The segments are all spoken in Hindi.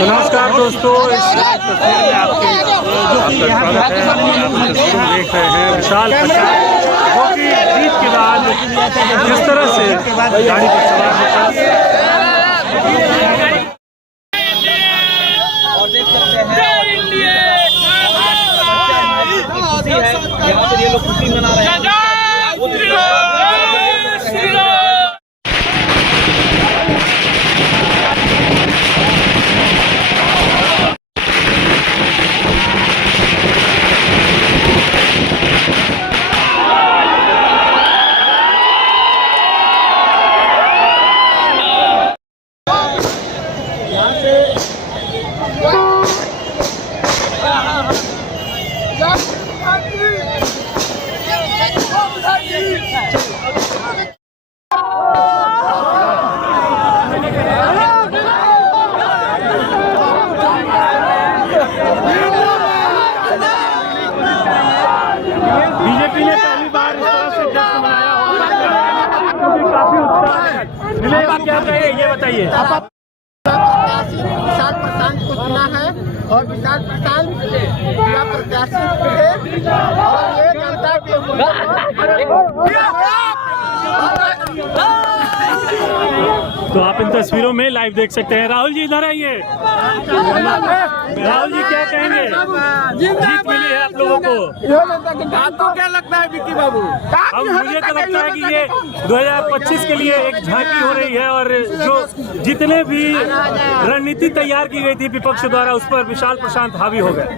नमस्कार दोस्तों, इस तस्वीर में आपका स्वागत है। आप देख रहे हैं विशाल प्रसाद जो कि जीत के बाद जिस तरह से गाड़ी पर सवार होकर और देख सकते हैं यहाँ पर ये लोग खुशी मना रहे हैं। बीजेपी ने पहली बार इस तरह से जश्न मनाया होगा, काफी उत्साह है। क्या कहें ये बताइए। विशाल प्रशांत को चुना है और विशाल प्रशांत जिला प्रत्याशी थे और ये जनता तो आप इन तस्वीरों में लाइव देख सकते हैं। राहुल जी इधर आइए। राहुल जी क्या कहेंगे, जीत मिली है आप लोगों को? आपको क्या लगता है विक्की बाबू? अब मुझे तो लगता है कि ये 2025 के लिए एक झांकी हो रही है और जो जितने भी रणनीति तैयार की गई थी विपक्ष द्वारा उस पर विशाल प्रशांत हावी हो गए।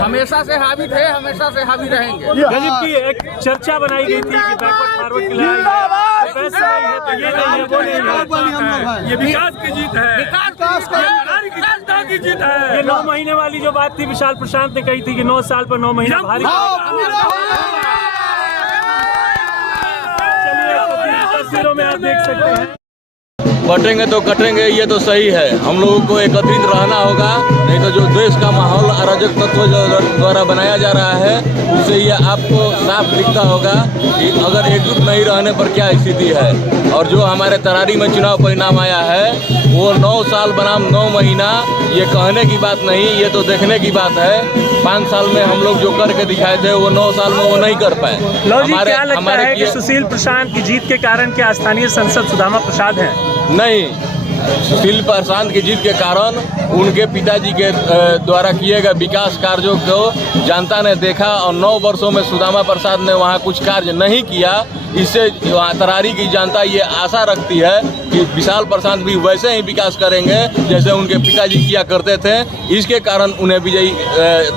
हमेशा से हावी थे, हमेशा से हावी रहेंगे। गजब की एक चर्चा बनाई गई थी कि बैकवर्ड फॉरवर्ड की लड़ाई है, पैसे नहीं है तो ये नहीं है, वो नहीं है। ये विकास की जीत है, जनता की जीत है। ये 9 महीने वाली जो बात थी विशाल प्रशांत ने कही थी कि 9 साल पर 9 महीना भारी। चलिए तस्वीरों में आप देख सकते हैं। बटेंगे तो कटेंगे, ये तो सही है। हम लोगों को एकत्रित रहना होगा, नहीं तो जो देश का माहौल अराजक तत्व द्वारा बनाया जा रहा है उससे ये आपको साफ दिखता होगा कि अगर एकजुट नहीं रहने पर क्या स्थिति है। और जो हमारे तरारी में चुनाव परिणाम आया है वो 9 साल बनाम 9 महीना, ये कहने की बात नहीं, ये तो देखने की बात है। 5 साल में हम लोग जो करके दिखाए थे वो 9 साल में वो नहीं कर पाए। क्या लगता है कि सुशील प्रशांत की जीत के कारण क्या स्थानीय सांसद सुदामा प्रसाद हैं? नहीं, सुशील प्रशांत की जीत के कारण उनके पिताजी के द्वारा किए गए विकास कार्यों को जनता ने देखा और 9 वर्षों में सुदामा प्रसाद ने वहां कुछ कार्य नहीं किया। इससे तरारी की जनता ये आशा रखती है कि विशाल प्रशांत भी वैसे ही विकास करेंगे जैसे उनके पिताजी किया करते थे। इसके कारण उन्हें विजयी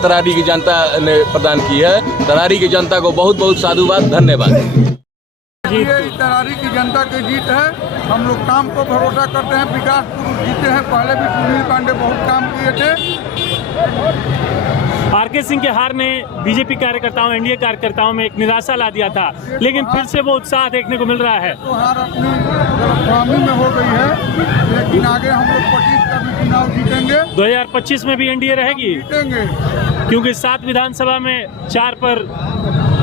तरारी की जनता ने प्रदान की है। तरारी की जनता को बहुत बहुत साधुवाद, धन्यवाद। ये तरारी की जनता की जीत है। हम लोग काम को भरोसा करते हैं, विकास पुरुष जीते हैं। पहले भी सुनील पांडे बहुत काम किए थे। आरके सिंह के हार ने बीजेपी कार्यकर्ताओं, एनडीए कार्यकर्ताओं में एक निराशा ला दिया था, लेकिन फिर से वो उत्साह देखने को मिल रहा है। तो हार अपनी गलतफहमी में हो गई है, लेकिन आगे हम लोग 25 का भी चुनाव जीतेंगे। 2025 में भी एनडीए रहेगी, जीतेंगे क्योंकि 7 विधानसभा में 4 पर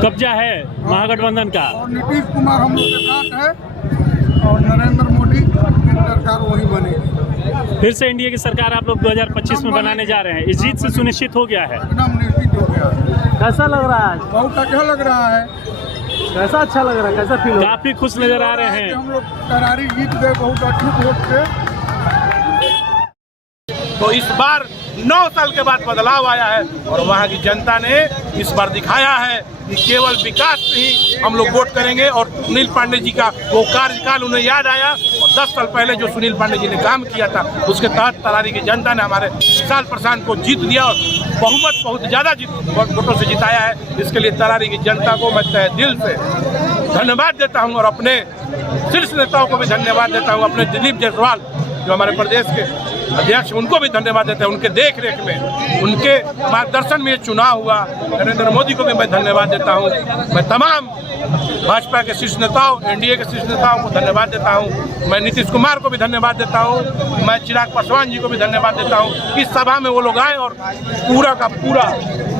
कब्जा है महागठबंधन का। और नीतीश कुमार हम लोग के साथ है और नरेंद्र मोदी की सरकार वही बनेगी। फिर से एनडीए की सरकार आप लोग 2025 में बनाने जा रहे हैं। इस जीत से सुनिश्चित हो गया है, एकदम निश्चित हो गया है। कैसा लग रहा है? बहुत अच्छा लग रहा है। कैसा अच्छा लग रहा है, कैसा फील? काफी खुश नजर आ रहे हैं। हम लोग तरारी जीत गए बहुत अच्छी वोट से। तो इस बार 9 साल के बाद बदलाव आया है और वहाँ की जनता ने इस बार दिखाया है कि केवल विकास पे ही हम लोग वोट करेंगे। और सुनील पांडे जी का वो कार्यकाल उन्हें याद आया और 10 साल पहले जो सुनील पांडे जी ने काम किया था उसके तहत तरारी की जनता ने हमारे विशाल प्रशांत को जीत दिया और बहुमत बहुत ज़्यादा वोटों से जिताया है। इसके लिए तरारी की जनता को मैं तहे दिल से धन्यवाद देता हूँ और अपने शीर्ष नेताओं को भी धन्यवाद देता हूँ। अपने दिलीप जायसवाल जो हमारे प्रदेश के अध्यक्ष, उनको भी धन्यवाद देते हैं। उनके देख रेख में, उनके मार्गदर्शन में ये चुनाव हुआ। नरेंद्र मोदी को भी मैं धन्यवाद देता हूँ। मैं तमाम भाजपा के शीर्ष नेताओं, एनडीए के शीर्ष नेताओं को धन्यवाद देता हूँ। मैं नीतीश कुमार को भी धन्यवाद देता हूँ। मैं चिराग पासवान जी को भी धन्यवाद देता हूँ। इस सभा में वो लोग आए और पूरा का पूरा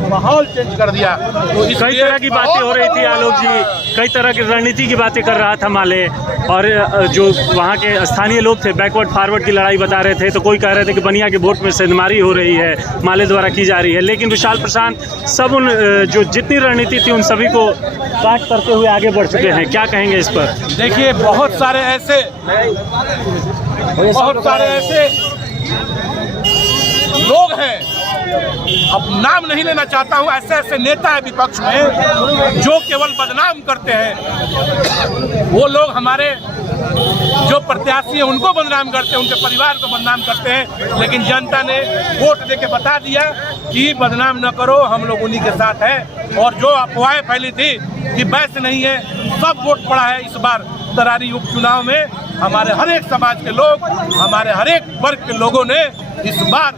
माहौल चेंज कर दिया। तो कई तरह की बातें हो रही थी आलोक जी, कई तरह की रणनीति की बातें कर रहा था माले, और जो वहाँ के स्थानीय लोग थे बैकवर्ड फॉरवर्ड की लड़ाई बता रहे थे, तो कोई कोई कह रहे थे कि बनिया के वोट में सेंधमारी हो रही है, माले द्वारा की जा रही है, लेकिन विशाल प्रशांत सब उन जो जितनी रणनीति थी उन सभी को काट करते हुए आगे बढ़ चुके हैं। क्या कहेंगे इस पर? देखिए बहुत सारे ऐसे लोग हैं, अब नाम नहीं लेना चाहता हूं, ऐसे ऐसे नेता है विपक्ष में जो केवल बदनाम करते हैं। वो लोग हमारे जो प्रत्याशी हैं उनको बदनाम करते हैं, उनके परिवार को बदनाम करते हैं, लेकिन जनता ने वोट देके बता दिया कि बदनाम न करो, हम लोग उन्हीं के साथ हैं। और जो अफवाहें फैली थी कि वैसे नहीं है, सब वोट पड़ा है। इस बार तरारी उपचुनाव में हमारे हर एक समाज के लोग, हमारे हर एक वर्ग के लोगों ने इस बार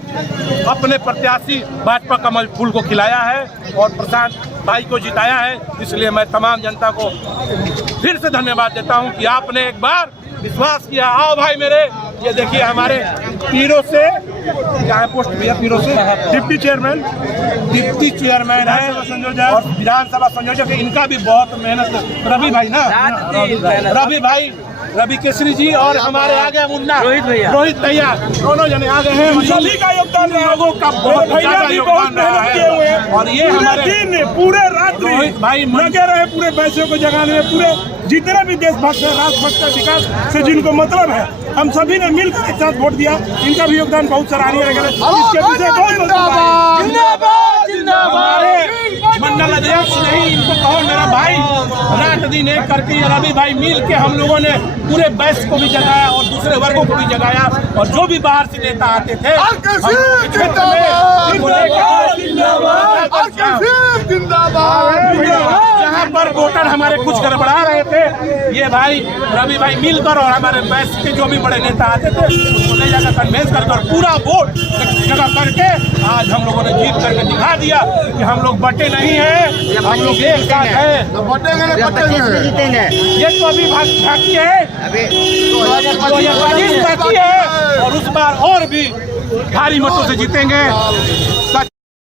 अपने प्रत्याशी भाजपा कमल फूल को खिलाया है और प्रशांत भाई को जिताया है। इसलिए मैं तमाम जनता को फिर से धन्यवाद देता हूं कि आपने एक बार विश्वास किया। आओ भाई मेरे, ये देखिए हमारे पीरों से, क्या है पोस्ट भैया, पीरों से डिप्टी चेयरमैन है और विधानसभा संयोजक है। इनका भी बहुत मेहनत, रवि भाई ना, रवि केसरी जी और हमारे आगे मुन्ना रोहित भैया दोनों जने आ गए हैं। सभी का योगदान, लोगों का बहुत ज्यादा योगदान रहा है। और ये हमारे पूरे रात्रि रोहित भाई लगे रहे पूरे पैसों को जगाने में। पूरे जितने भी देशभक्त है, राष्ट्रभक्त है, विकास से जिनको मतलब है, हम सभी ने मिलकर एक साथ वोट दिया। इनका भी योगदान बहुत सराहनीय है। इसके पीछे मंडल अध्यक्ष नहीं, इनको कहो मेरा भाई, रात दिन एक करके रवि भाई मिल के हम लोगों ने पूरे बैस को भी जगाया और दूसरे वर्गों को भी जगाया। और जो भी बाहर से नेता आते थे जहाँ पर वोटर हमारे कुछ गड़बड़ा रहे थे, ये भाई रवि भाई मिलकर और हमारे बैस के जो भी बड़े नेता आते थे उनको ले जाकर कन्वेंस करके और पूरा वोट जगह करके आज हम लोगों ने जीत करके दिखा दिया कि हम लोग बटे नहीं हैं, हम लोग एक साथ हैं। ये तो अभी बाकी है, 2025 बाकी है और उस बार और भी भारी मतों से जीतेंगे।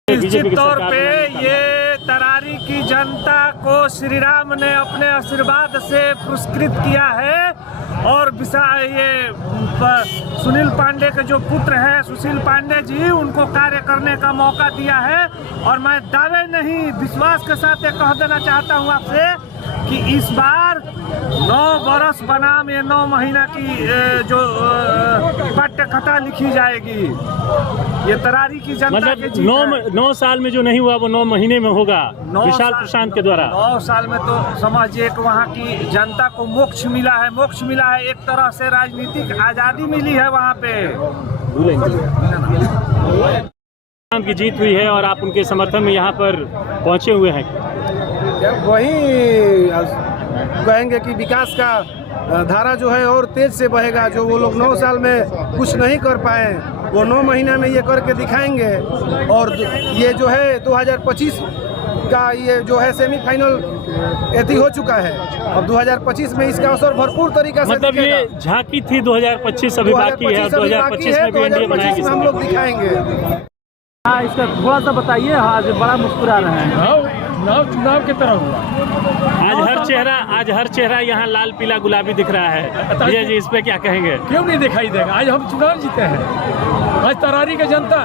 निश्चित तौर पे ये तरारी की जनता को श्री राम ने अपने आशीर्वाद से पुरस्कृत किया है। और ये सुनील पांडे के जो पुत्र हैं सुशील पांडे जी, उनको कार्य करने का मौका दिया है। और मैं दावे नहीं, विश्वास के साथ ये कह देना चाहता हूँ आपसे कि इस बार 9 बरस बनाम ये 9 महीना की जो पट्ट कथा लिखी जाएगी। ये तरारी की जनता के जीत है। 9 साल में जो नहीं हुआ वो 9 महीने में होगा विशाल प्रशांत के द्वारा। 9 साल में तो समझिए कि वहाँ की जनता को मोक्ष मिला है, एक तरह से राजनीतिक आजादी मिली है वहाँ पे। की जीत हुई है और आप उनके समर्थन में यहाँ पर पहुँचे हुए हैं। वही कहेंगे कि विकास का धारा जो है और तेज से बहेगा। जो वो लोग 9 साल में कुछ नहीं कर पाए, वो 9 महीना में ये करके दिखाएंगे। और ये जो है 2025 का ये जो है सेमीफाइनल एथी हो चुका है। अब 2025 में इसका अवसर भरपूर तरीका से मतलब ये झांकी थी 2025 अभी बाकी है, 2025 में भी एनडीए बनाएगी, हम लोग दिखाएंगे। हाँ, इसका थोड़ा सा बताइए। आज बड़ा मुस्कुरा रहे हैं। चुनाव की तरह हुआ। आज हर चेहरा यहाँ लाल पीला गुलाबी दिख रहा है। विजय जी, इस पे क्या कहेंगे? क्यों नहीं दिखाई देगा? आज हम चुनाव जीते हैं। आज तरारी की जनता,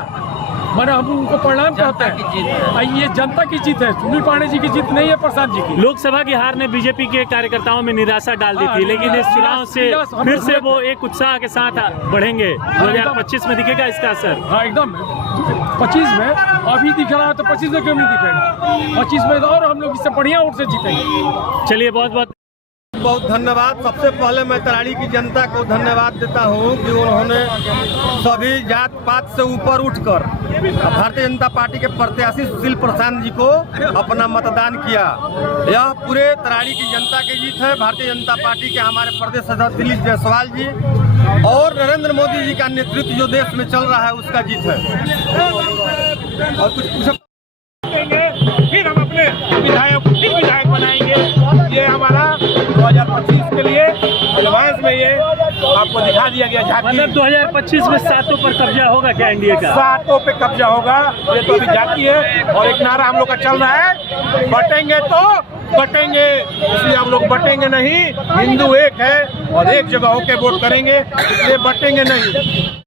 मैंने हम उनको प्रणाम कहते हैं। ये जनता की जीत है, सुनील पांडे जी की जीत नहीं है, प्रसाद जी की। लोकसभा की हार ने बीजेपी के कार्यकर्ताओं में निराशा डाल दी थी, लेकिन इस चुनाव से फिर से वो एक उत्साह के साथ बढ़ेंगे। 2025 में दिखेगा इसका असर? हाँ, एकदम 25 में अभी दिख रहा है तो 25 में क्यों नहीं दिखेगा? 25 में और हम लोग इससे बढ़िया वोट से जीतेंगे। चलिए, बहुत बहुत धन्यवाद। सबसे पहले मैं तरारी की जनता को धन्यवाद देता हूं कि उन्होंने सभी जात पात से ऊपर उठकर भारतीय जनता पार्टी के प्रत्याशी सुशील प्रशांत जी को अपना मतदान किया। यह पूरे तरारी की जनता की जीत है। भारतीय जनता पार्टी के हमारे प्रदेश अध्यक्ष दिलीप जायसवाल जी और नरेंद्र मोदी जी का नेतृत्व जो देश में चल रहा है उसका जीत है। और कुछ फिर हम अपने विधायक बनाएंगे। ये हमारा 2025 के लिए एडवांस में ये आपको दिखा दिया गया झांकी। मतलब 2025 में 7 पर कब्जा होगा क्या एनडीए का? 7 पे कब्जा होगा। ये तो अभी झांकी है। और एक नारा हम लोग का चल रहा है, बटेंगे तो बटेंगे। इसलिए हम लोग बटेंगे नहीं, हिंदू एक है और एक जगह होके वोट करेंगे, इसलिए बटेंगे नहीं।